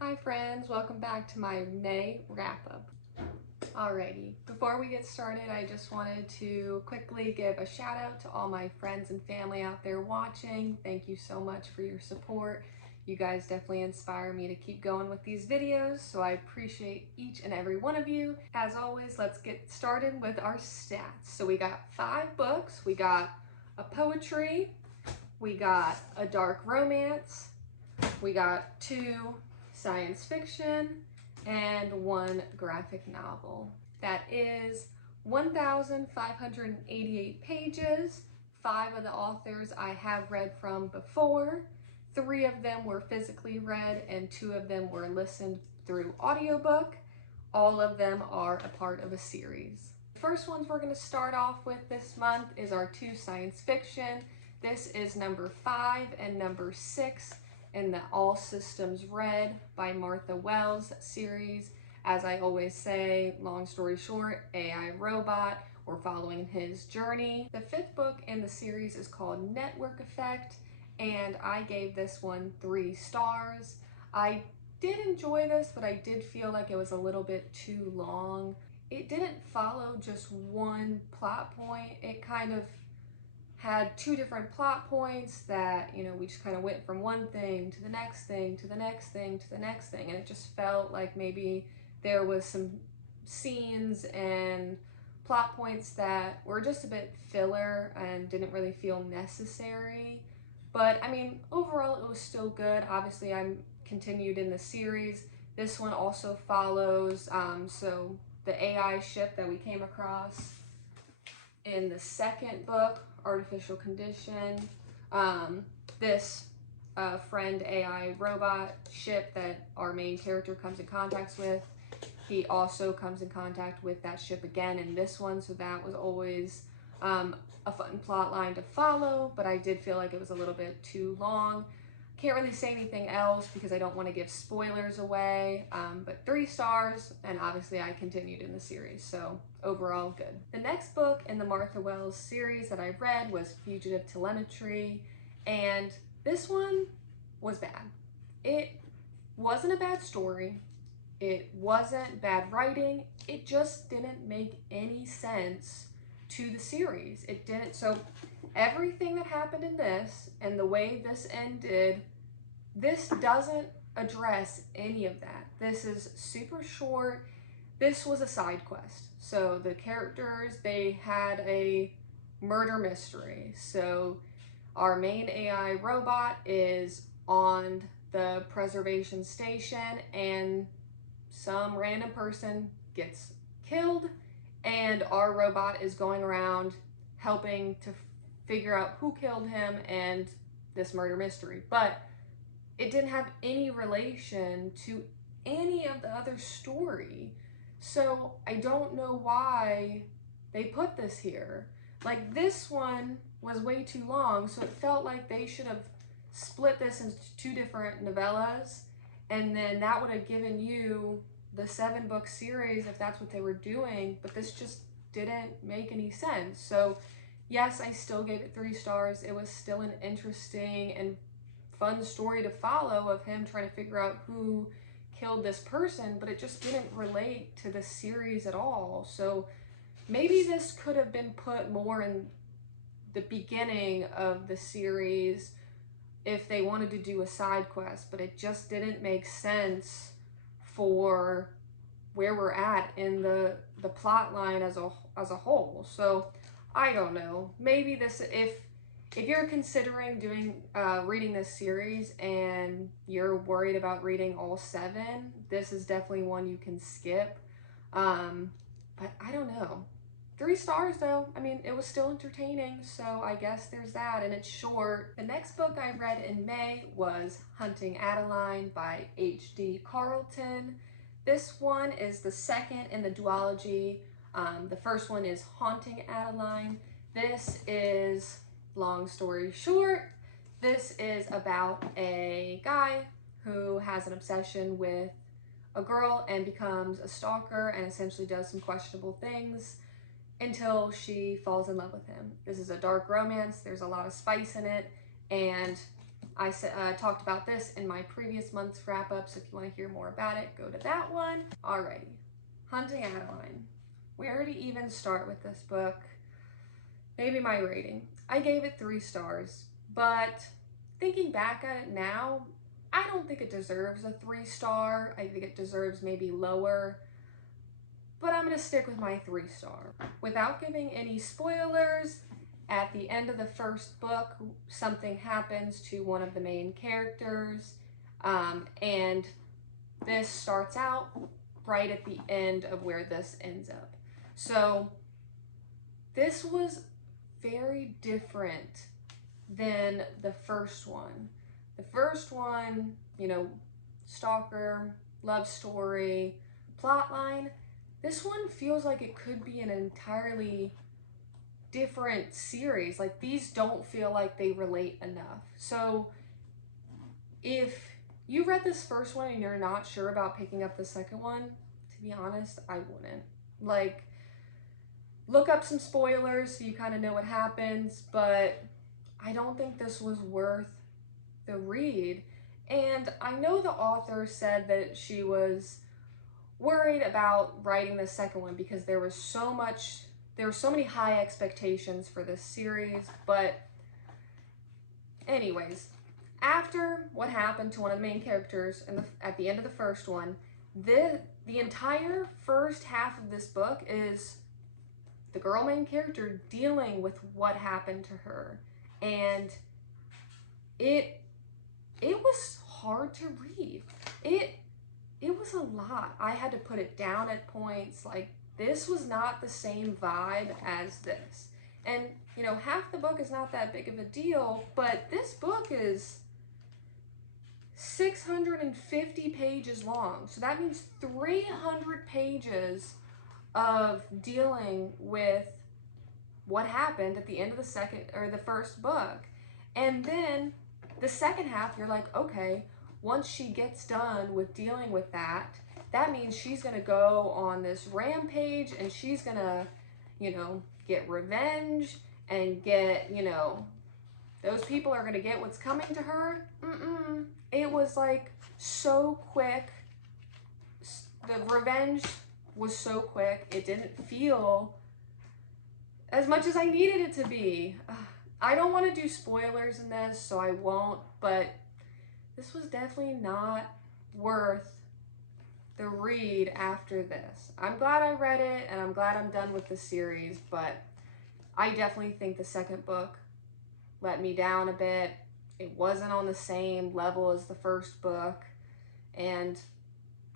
Hi friends, welcome back to my May wrap-up. Alrighty, before we get started, I just wanted to quickly give a shout out to all my friends and family out there watching. Thank you so much for your support. You guys definitely inspire me to keep going with these videos, so I appreciate each and every one of you. As always, let's get started with our stats. So we got 5 books, we got a poetry, we got a dark romance, we got 2 science fiction, and 1 graphic novel. That is 1,588 pages. 5 of the authors I have read from before. 3 of them were physically read and 2 of them were listened through audiobook. All of them are a part of a series. The first ones we're going to start off with this month is our 2 science fiction. This is number 5 and number 6 in the All Systems Read by Martha Wells series. As I always say, long story short, AI robot, we're following his journey. The 5th book in the series is called Network Effect, and I gave this one 3 stars. I did enjoy this, but I did feel like it was a little bit too long. It didn't follow just one plot point. It kind of had 2 different plot points that, we just kind of went from one thing to the next thing, to the next thing, to the next thing. And it just felt like maybe there was some scenes and plot points that were just a bit filler and didn't really feel necessary. But I mean, overall it was still good. Obviously I'm continued in the series. This one also follows, so the AI ship that we came across in the 2nd book, Artificial Condition, this friend AI robot ship that our main character comes in contact with, he also comes in contact with that ship again in this one, so that was always a fun plot line to follow, but I did feel like it was a little bit too long. Can't really say anything else because I don't want to give spoilers away, but 3 stars, and obviously I continued in the series, so overall good. The next book in the Martha Wells series that I read was Fugitive Telemetry, and this one was bad. It wasn't a bad story, it wasn't bad writing, it just didn't make any sense to the series. It didn't. So everything that happened in this and the way this ended, this doesn't address any of that. This is super short. This was a side quest. So the characters, they had a murder mystery. So our main AI robot is on the preservation station and some random person gets killed, and our robot is going around helping to figure out who killed him and this murder mystery. But it didn't have any relation to any of the other story. So I don't know why they put this here. Like, this one was way too long, so it felt like they should have split this into 2 different novellas, and then that would have given you the 7-book series if that's what they were doing, but this just didn't make any sense. So yes, I still gave it 3 stars. It was still an interesting and fun story to follow of him trying to figure out who killed this person, but it just didn't relate to the series at all. So maybe this could have been put more in the beginning of the series if they wanted to do a side quest, but it just didn't make sense for where we're at in the plot line as a whole. So I don't know. Maybe this, if you're considering doing reading this series and you're worried about reading all 7, this is definitely one you can skip. But I don't know. 3 stars though. I mean, it was still entertaining, so I guess there's that, and it's short. The next book I read in May was Hunting Adeline by H.D. Carlton. This one is the 2nd in the duology. The first one is Haunting Adeline. This is, long story short, this is about a guy who has an obsession with a girl and becomes a stalker and essentially does some questionable things until she falls in love with him. This is a dark romance. There's a lot of spice in it, and I talked about this in my previous month's wrap-up, so if you want to hear more about it, go to that one. Alrighty, Hunting Adeline. Where to even start with this book? Maybe my rating. I gave it 3 stars, but thinking back at it now, I don't think it deserves a 3-star. I think it deserves maybe lower, but I'm gonna stick with my 3-star. Without giving any spoilers, at the end of the first book, something happens to one of the main characters, and this starts out right at the end of where this ends up. So this was very different than the first one. The first one, you know, stalker, love story, plotline. This one feels like it could be an entirely different series. Like, these don't feel like they relate enough. So if you read this first one and you're not sure about picking up the second one, to be honest, I wouldn't. Like, look up some spoilers so you kind of know what happens, but I don't think this was worth the read. And I know the author said that she was worried about writing the second one because there were so many high expectations for this series. But anyways, after what happened to one of the main characters at the end of the first one, the entire first half of this book is the girl main character dealing with what happened to her. And it was hard to read. It was a lot. I had to put it down at points. Like, this was not the same vibe as this. And, you know, half the book is not that big of a deal, but this book is 650 pages long. So that means 300 pages of dealing with what happened at the end of the first book. And then the second half, you're like, okay, once she gets done with dealing with that, that means she's gonna go on this rampage and she's gonna, you know, get revenge and get, you know, those people are gonna get what's coming to her. It was like so quick. The revenge was so quick. It didn't feel as much as I needed it to be. I don't want to do spoilers in this, so I won't, but this was definitely not worth the read after this. I'm glad I read it, and I'm glad I'm done with the series, but I definitely think the second book let me down a bit. It wasn't on the same level as the first book, and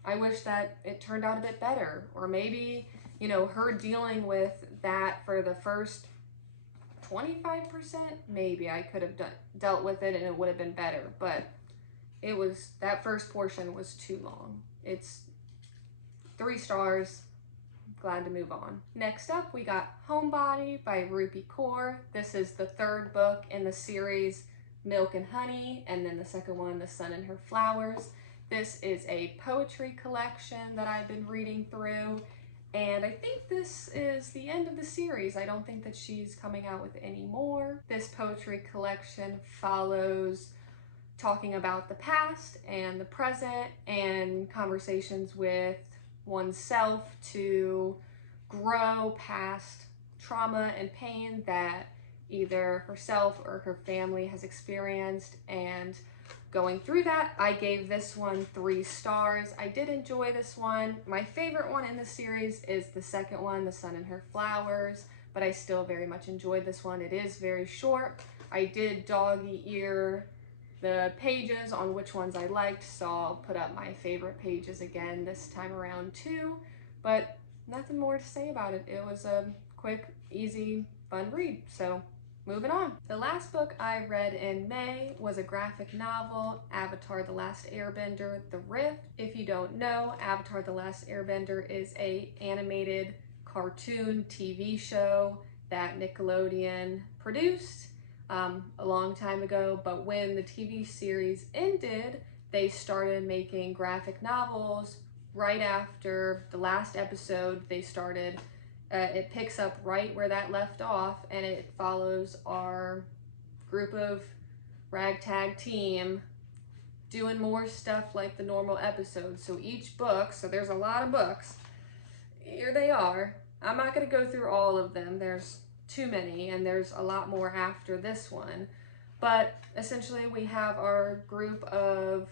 I wish that it turned out a bit better. Or maybe, you know, her dealing with that for the first 25%, maybe I could have dealt with it and it would have been better, but that first portion was too long. It's 3 stars. Glad to move on. Next up, we got Homebody by Rupi Kaur. This is the 3rd book in the series Milk and Honey, and then the second one, The Sun and Her Flowers. This is a poetry collection that I've been reading through, and I think this is the end of the series. I don't think that she's coming out with any more. This poetry collection follows talking about the past and the present and conversations with oneself to grow past trauma and pain that either herself or her family has experienced. And going through that, I gave this one 3 stars. I did enjoy this one. My favorite one in the series is the second one, The Sun and Her Flowers, but I still very much enjoyed this one. It is very short. I did dog-ear the pages on which ones I liked, so I'll put up my favorite pages again this time around too, but nothing more to say about it. It was a quick, easy, fun read, so moving on. The last book I read in May was a graphic novel, Avatar: The Last Airbender, The Rift. If you don't know, Avatar: The Last Airbender is an animated cartoon TV show that Nickelodeon produced a long time ago, but when the TV series ended, they started making graphic novels right after the last episode. They started, it picks up right where that left off, and it follows our group of ragtag team doing more stuff like the normal episodes. So each book, so there's a lot of books, here they are. I'm not going to go through all of them, there's too many, and there's a lot more after this one. But essentially we have our group of,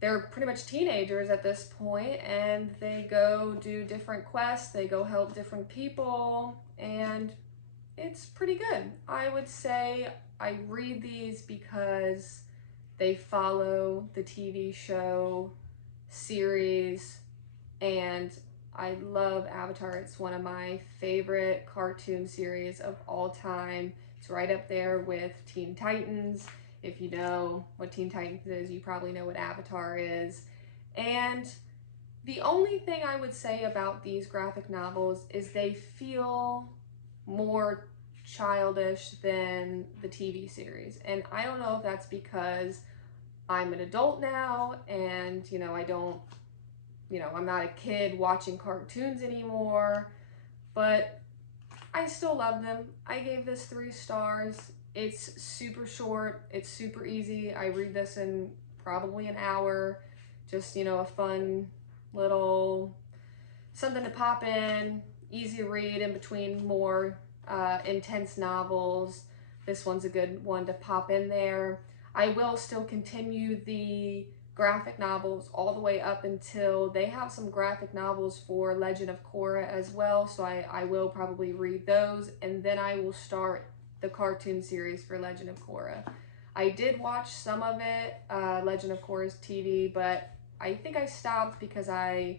they're pretty much teenagers at this point, and they go do different quests, they go help different people, and it's pretty good. I would say I read these because they follow the TV show series, and I love Avatar. It's one of my favorite cartoon series of all time. It's right up there with Teen Titans. If you know what Teen Titans is, you probably know what Avatar is. And the only thing I would say about these graphic novels is they feel more childish than the TV series. And I don't know if that's because I'm an adult now and, you know, I'm not a kid watching cartoons anymore, but I still love them. I gave this 3 stars. It's super short, it's super easy. I read this in probably an hour. Just, you know, a fun little something to pop in, easy read in between more intense novels. This one's a good one to pop in there. I will still continue the graphic novels all the way up until they have some graphic novels for Legend of Korra as well, so I will probably read those, and then I will start the cartoon series for Legend of Korra. I did watch some of it, Legend of Korra's TV, but I think I stopped because I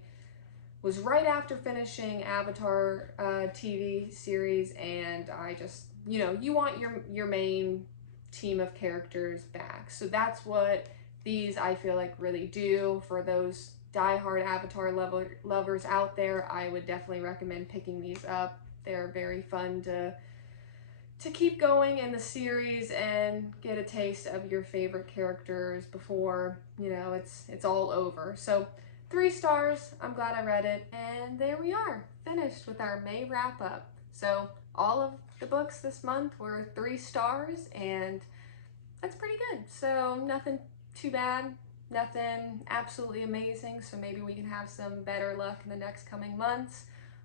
was right after finishing Avatar TV series, and I just, you know, you want your main team of characters back. So that's what these, I feel like, really do. For those diehard Avatar lovers out there, I would definitely recommend picking these up. They're very fun to keep going in the series and get a taste of your favorite characters before, you know, it's all over. So 3 stars, I'm glad I read it, and there we are, finished with our May wrap up. So all of the books this month were 3 stars, and that's pretty good. So nothing too bad, nothing absolutely amazing, so maybe we can have some better luck in the next coming months.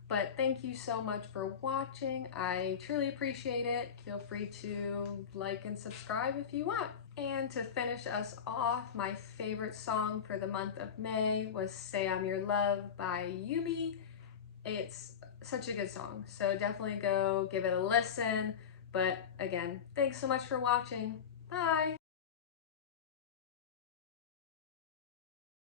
But thank you so much for watching. I truly appreciate it. Feel free to like and subscribe if you want. And to finish us off, my favorite song for the month of May was Say I'm Your Love by Yumi. It's such a good song, so definitely go give it a listen. But again, thanks so much for watching. Bye!